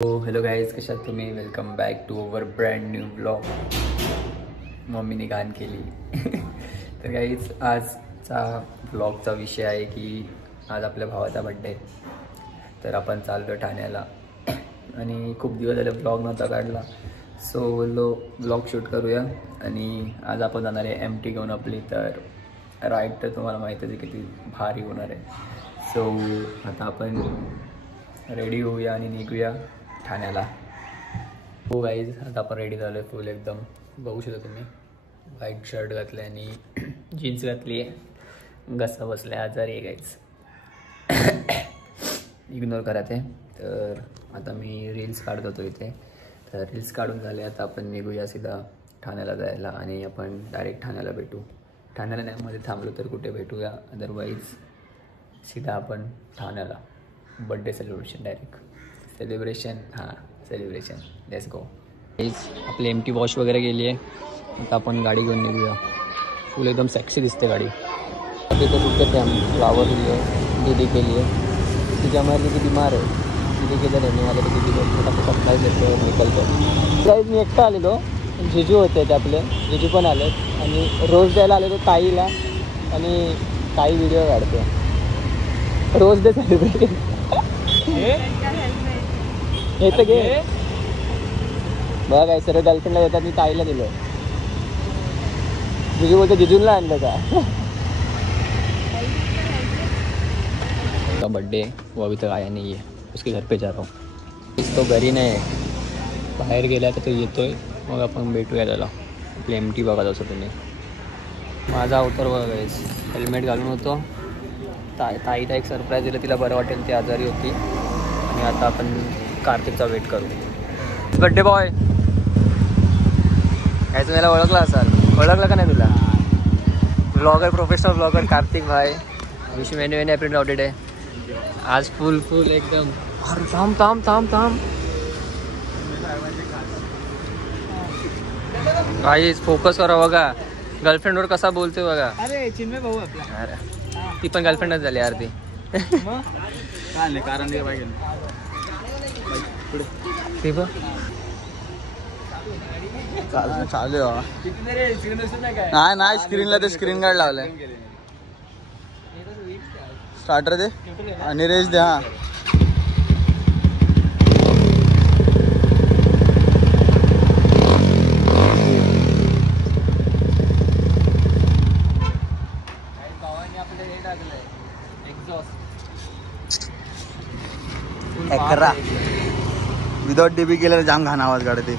Hello guys, कशा आहात तुम्ही? Welcome back to our brand new blog. मम्मीने गाण केली. तर गाईज, आजचा ब्लॉगचा विषय आहे की आज आपल्या भावाचा बड्डे. तर आपण चाललो ठाण्याला आणि खूप दिवस झाले ब्लॉग नव्हता काढला, सो बोललो ब्लॉग शूट करूया. आणि आज आपण जाणार आहे MT घेऊन आपली. तर राईड तर तुम्हाला माहीतच आहे किती भारी होणार आहे. सो आता आपण रेडी होऊया आणि निघूया ठाण्याला. हो गाईज, आता आपण रेडी झालो आहे फुल एकदम. बघू शकता तुम्ही, व्हाईट शर्ट घातलं आणि जीन्स घातली आहे. घसा बसला, आजारी आहे गाईज, इग्नोर करा ते. तर आता मी रील्स काढत होतो इथे. तर रील्स काढून झाले, आता आपण निघूया सीधा ठाण्याला जायला आणि आपण डायरेक्ट ठाण्याला भेटू. ठाण्याला न्यामध्ये थांबलो तर कुठे भेटूया, अदरवाईज सीधा आपण ठाण्याला. Birthday celebration direct. Celebration let's go. आपली MT वॉश वगैरे गेली आहे. आता आपण गाडी घेऊन निघूया. फुल एकदम सेक्सी दिसते गाडी. तिथे कुठे फ्लावर लिहिली आहे, दीदी केली आहे. तिच्यामुळे दीदी बिमार आहे. दीदी केलं नाही आले तर दीदी छोटा सरप्राईज देतो, निकलतो. प्राईज मी एकटा आलेलो, जिजू होते ते आपले, जिजू पण आले आणि रोज द्यायला आले तो ताईला. आणि ताई व्हिडिओ काढते रोज डे सेलिब्रेशन. येतं घे बघा काय, सर्व गर्लफ्रेंडला देतात, मी ताईला दिलं. जिजू बोलतो जिजूनला आणलं का बर्थडे. वो अभी तक आया नहीं है, उसके घर पे जा रहा हूँ. तो घरी नाही आहे, बाहेर गेला तर तो येतोय. मग आपण भेटूया त्याला. आपली MT बघा जसं तुम्ही. माझा अवतार बघा गाईस, हेल्मेट घालून होतो. ताईला एक सरप्राईज दिलं, तिला बरं वाटेल, ती आजारी होती. आणि आता आपण कार्तिकचा वेट करू. बड्डे बॉय काय, तुम्हाला ओळखला असाल. ओळखलं का नाही तुला? ब्लॉगर, प्रोफेशनल ब्लॉगर कार्तिक भाई. Wish many many happy birthday day. आज फुल एकदम. अरे थांब काही फोकस करा बघा. गर्लफ्रेंडवर कसा बोलतोय बघा. अरे चिन्मय भाऊ आपला. अरे ती पण गर्लफ्रेंडच झाली यार ती. कारण ती बघ चालू नाही स्क्रीनला ते स्क्रीन गार्ड लावलंय. स्टार्टर दे आणि रेस दे. हा एकरा विदाउट DB केलर जाम घाण आवाज काढते.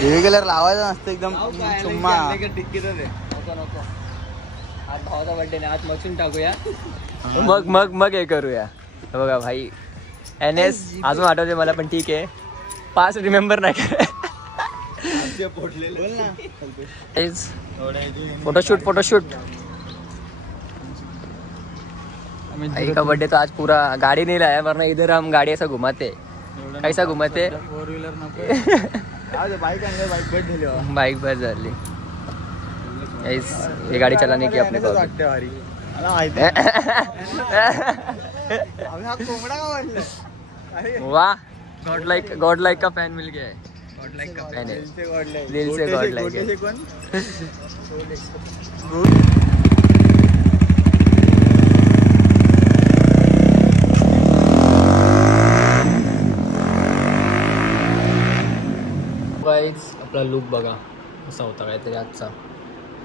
DB केलर लावायचं नसतं, एकदम चुम्मा. आज भावाचा बर्थडे नाही, आज मचून टाकूया. मग हे करूया. बघा भाई, NS अजून आठवते मला, पण ठीक आहे. पास रिमेंबर नाही कर. फोटोशूट भाई का बर्थडे तो आज पूरा गाड़ी नहीं लाया, वरना इधर हम गाड़ी ऐसा घुमाते. कैसा घुमाते? 4 व्हीलर नको, बाइक बस झाली. ये गाड़ी चलाने की अपने को वाह, गॉड लाइक का फैन मिल गया है. गॉड लाइक का फैन है, दिल से गॉड लाइक है. आपला लुक बघा कसा होता काहीतरी आजचा.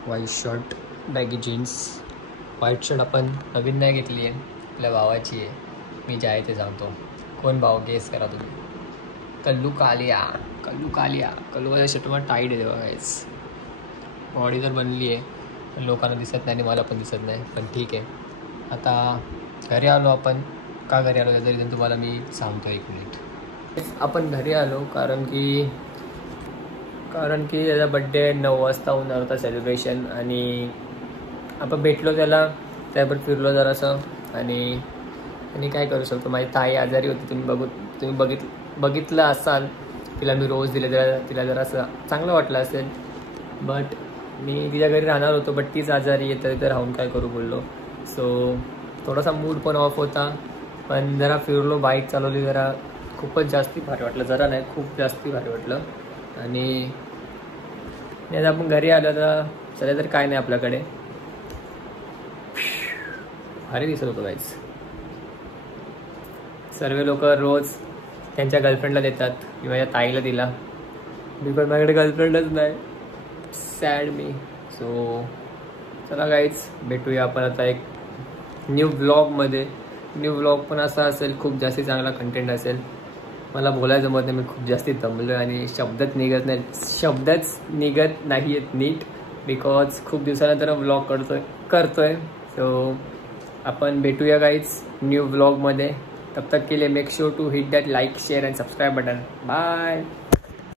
White shirt, baggy jeans. White shirt आपण नवीन नाही घेतली आहे, आपल्या भावाची आहे. मी जे आहे ते सांगतो. कोण भाव, गेस करा तुम्ही. कल्लू कल्लूच्या शर्टमध्ये टाईट आहे बघा गाईस. बॉडी तर बनली आहे, पण लोकांना दिसत नाही आणि मला पण दिसत नाही, पण ठीक आहे. आता घरी आलो आपण. का घरी आलो त्याचं रिझन तुम्हाला मी सांगतो, 1 मिनिट. आपण घरी आलो कारण की त्याचा बड्डे 9 वाजता होणार होता सेलिब्रेशन. आणि आपण भेटलो त्याला, त्यावर फिरलो जरासं. आणि काय करू शकतो, माझी ताई आजारी होती. तुम्ही बघितलं असाल. तिला मी रोज दिले, तिला जरासं चांगलं वाटलं असेल. बट मी तिच्या घरी राहणार होतो, बट तीच आजारी येतं तर राहून काय करू बोललो. सो थोडासा मूड पण ऑफ होता. पण जरा फिरलो, बाईक चालवली, जरा खूपच जास्ती भारी वाटलं. जरा नाही, खूप जास्ती भारी वाटलं. आणि आता आपण घरी आलो तर सध्या तर काय नाही आपल्याकडे. भारी दिसत होतं गाईज. सर्व लोक रोज त्यांच्या गर्लफ्रेंडला देतात किंवा या ताईला दिला. मी पण माझ्याकडे गर्लफ्रेंडच नाही. सॅड मी. सो चला गाईज, भेटूया आपण आता एक न्यू व्लॉगमध्ये. न्यू व्लॉग पण असा असेल, खूप जास्त चांगला कंटेंट असेल. मला बोलायला जमत नाही, मी खूप जास्त दमलो आणि शब्दच निघत नाही आहेत नीट, बिकॉज खूप दिवसानंतर व्लॉग करतोय. सो आपण भेटूया गाईज न्यू व्लॉगमध्ये. तब तक के लिए make sure to hit that like, share and subscribe button. Bye.